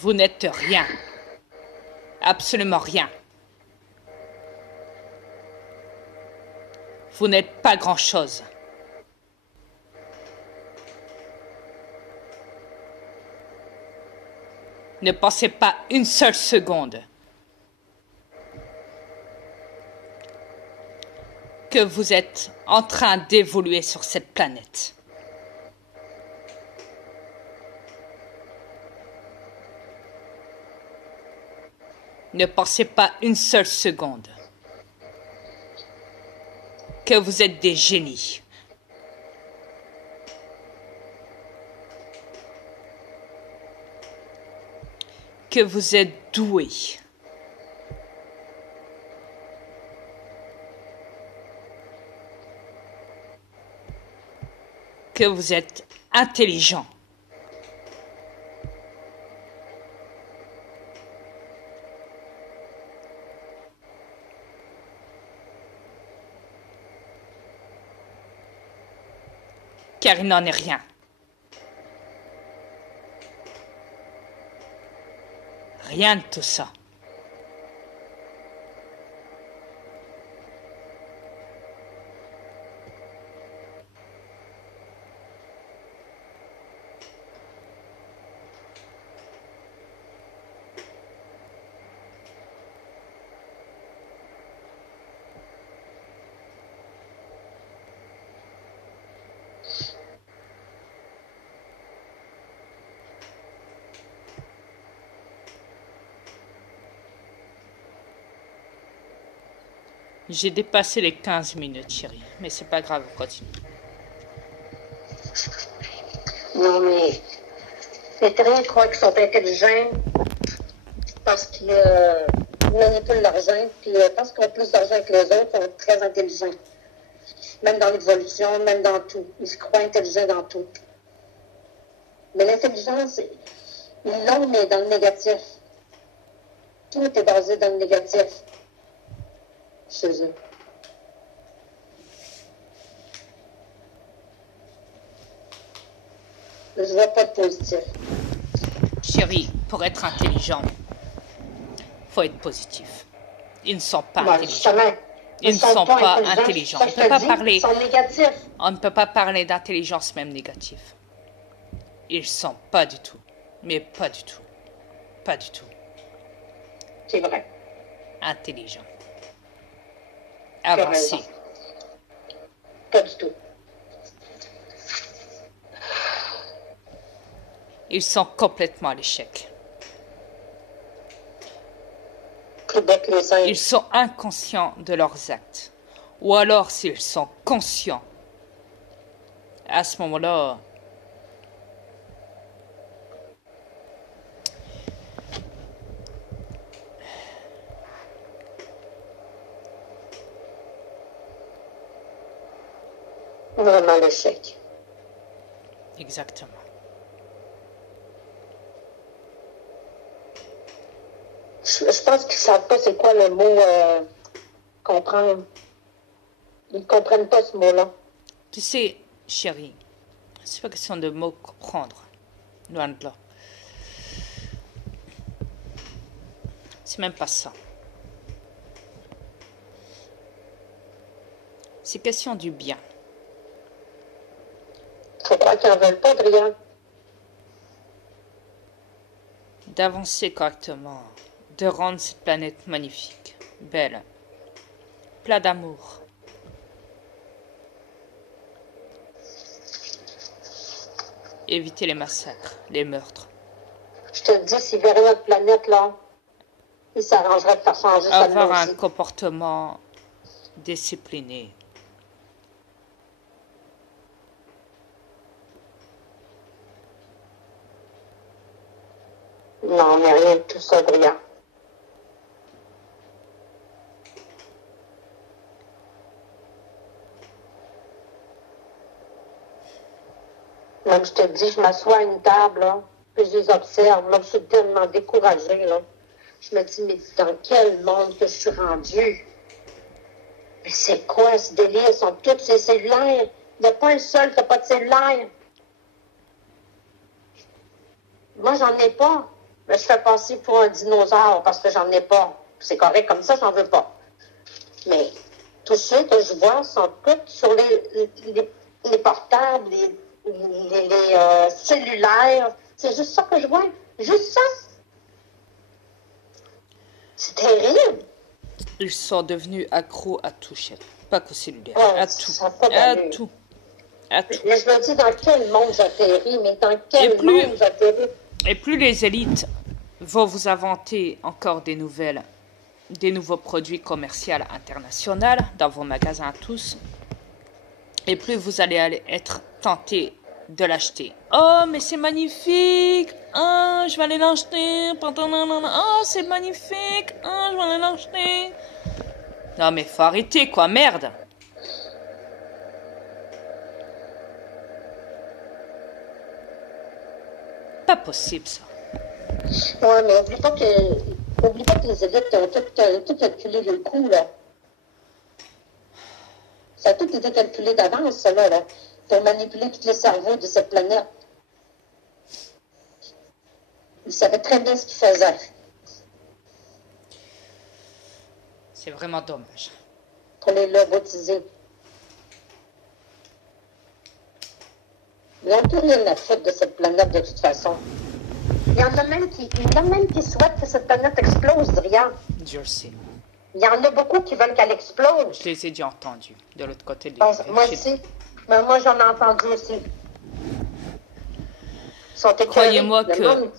Vous n'êtes rien. Absolument rien. Vous n'êtes pas grand-chose. Ne pensez pas une seule seconde que vous êtes en train d'évoluer sur cette planète. Ne pensez pas une seule seconde que vous êtes des génies. Que vous êtes doués. Que vous êtes intelligents. Car il n'en est rien. Rien de tout ça. J'ai dépassé les 15 minutes, chérie. Mais c'est pas grave, continue. Non, mais les terriens croient qu'ils sont intelligents parce qu'ils manipulent l'argent, puis parce qu'ils ont plus d'argent que les autres, ils sont très intelligents. Même dans l'évolution, même dans tout. Ils se croient intelligents dans tout. Mais l'intelligence, ils l'ont, mais dans le négatif. Tout est basé dans le négatif chez eux. Je vois pas de positif. Chérie, pour être intelligent, faut être positif. Ils ne sont pas intelligents. Ils ne sont pas intelligents. On ne peut pas parler. Ils sont négatifs. On ne peut pas parler d'intelligence même négative. Ils sont pas du tout. Mais pas du tout. Pas du tout. C'est vrai. Intelligents. Avancés. Pas du tout. Ils sont complètement à l'échec. Ils sont inconscients de leurs actes. Ou alors, s'ils sont conscients, à ce moment-là, vraiment l'échec. Exactement. Je pense qu'ils ne savent pas c'est quoi le mot comprendre. Ils ne comprennent pas ce mot-là. Tu sais, chérie, c'est pas question de mots comprendre. Loin de là. C'est même pas ça. C'est question du bien. Faut croire qu'ils n'en veulent pas, Adrien. D'avancer correctement, de rendre cette planète magnifique, belle, plein d'amour. Éviter les massacres, les meurtres. Je te dis, s'ils verraient notre planète, là, ils s'arrangeraient de faire changer ça. Avoir un comportement discipliné. Non, mais rien de tout ça, Adrien. Même je te dis, je m'assois à une table, là, puis je les observe, là, je suis tellement découragée, là. Je me dis, mais dans quel monde que je suis rendue? Mais c'est quoi ce délire? Ils sont tous ces cellulaires. Il n'y a pas un seul qui n'a pas de cellulaire. Moi, j'en ai pas. je fais passer pour un dinosaure parce que j'en ai pas. C'est correct comme ça, j'en veux pas. Mais tous ceux que je vois sont tous sur les portables, les cellulaires. C'est juste ça que je vois. Juste ça. C'est terrible. Ils sont devenus accros à tout, chef. Pas qu'au cellulaire. Ouais, à tout. À tout. À tout. Mais je me dis dans quel monde j'atterris, mais dans quel monde j'atterris. Et plus les élites vont vous inventer encore des nouveaux produits commerciaux internationaux dans vos magasins à tous, et plus vous allez être tenté de l'acheter. Oh, mais c'est magnifique! Oh, je vais aller l'acheter! Oh, c'est magnifique! Oh, je vais aller l'acheter! Non, mais faut arrêter, quoi, merde! Pas possible, ça. Ouais, mais oublie pas que les élites ont tout calculé le coût, là. Ça a tout été calculé d'avance, ça, là, pour manipuler tous les cerveaux de cette planète. Ils savaient très bien ce qu'ils faisaient. C'est vraiment dommage. Pour les lobotiser. Ils n'ont plus rien à foutre de cette planète, de toute façon. Il y en a même qui souhaitent que cette planète explose, Dria. Je le sais. Il y en a beaucoup qui veulent qu'elle explose. Je les ai déjà entendus, de l'autre côté de l'univers. Moi aussi. Mais moi, j'en ai entendu aussi. Croyez-moi que,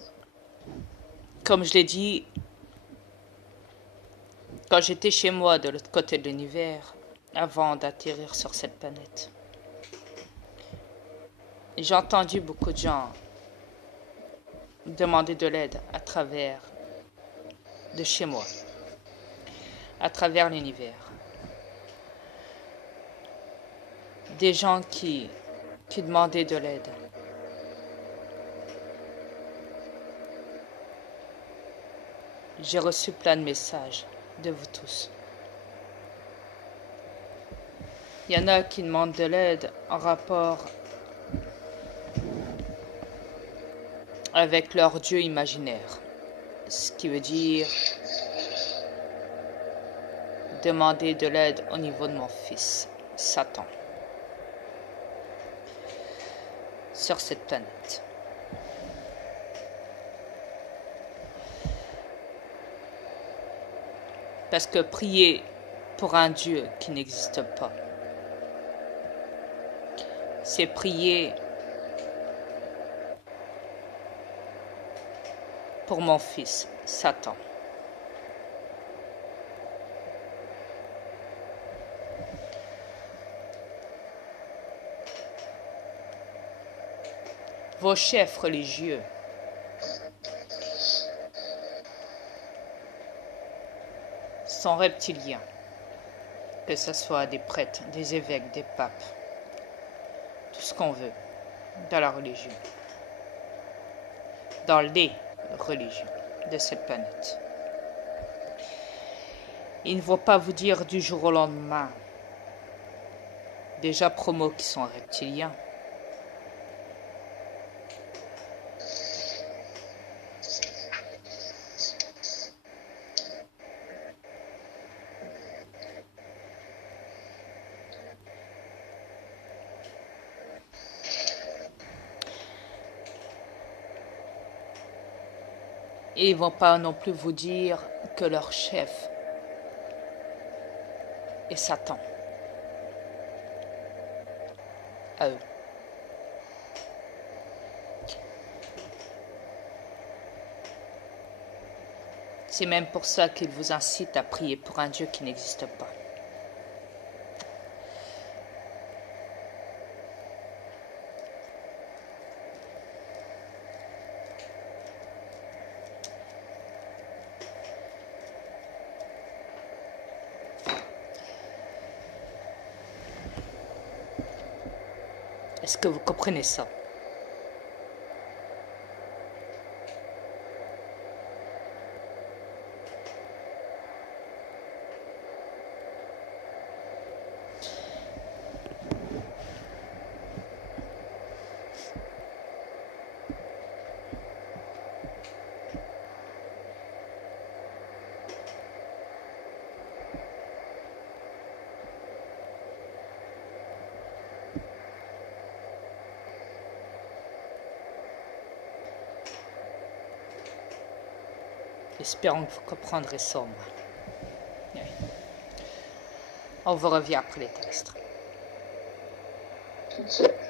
comme je l'ai dit, quand j'étais chez moi de l'autre côté de l'univers, avant d'atterrir sur cette planète, j'ai entendu beaucoup de gens demander de l'aide à travers de chez moi, à travers l'univers. Des gens qui demandaient de l'aide. J'ai reçu plein de messages de vous tous. Il y en a qui demandent de l'aide en rapport avec leur Dieu imaginaire. Ce qui veut dire demander de l'aide au niveau de mon fils, Satan, sur cette planète. Parce que prier pour un Dieu qui n'existe pas, c'est prier pour mon fils, Satan. Vos chefs religieux sont reptiliens, que ce soit des prêtres, des évêques, des papes, tout ce qu'on veut dans la religion, dans les religions de cette planète. Ils ne vont pas vous dire du jour au lendemain, déjà promos qui sont reptiliens. Et ils ne vont pas non plus vous dire que leur chef est Satan. À eux. C'est même pour ça qu'ils vous incitent à prier pour un Dieu qui n'existe pas. Est-ce que vous comprenez ça? Espérons que vous comprendrez ça. Oui. On vous revient après les textes. Tout de suite.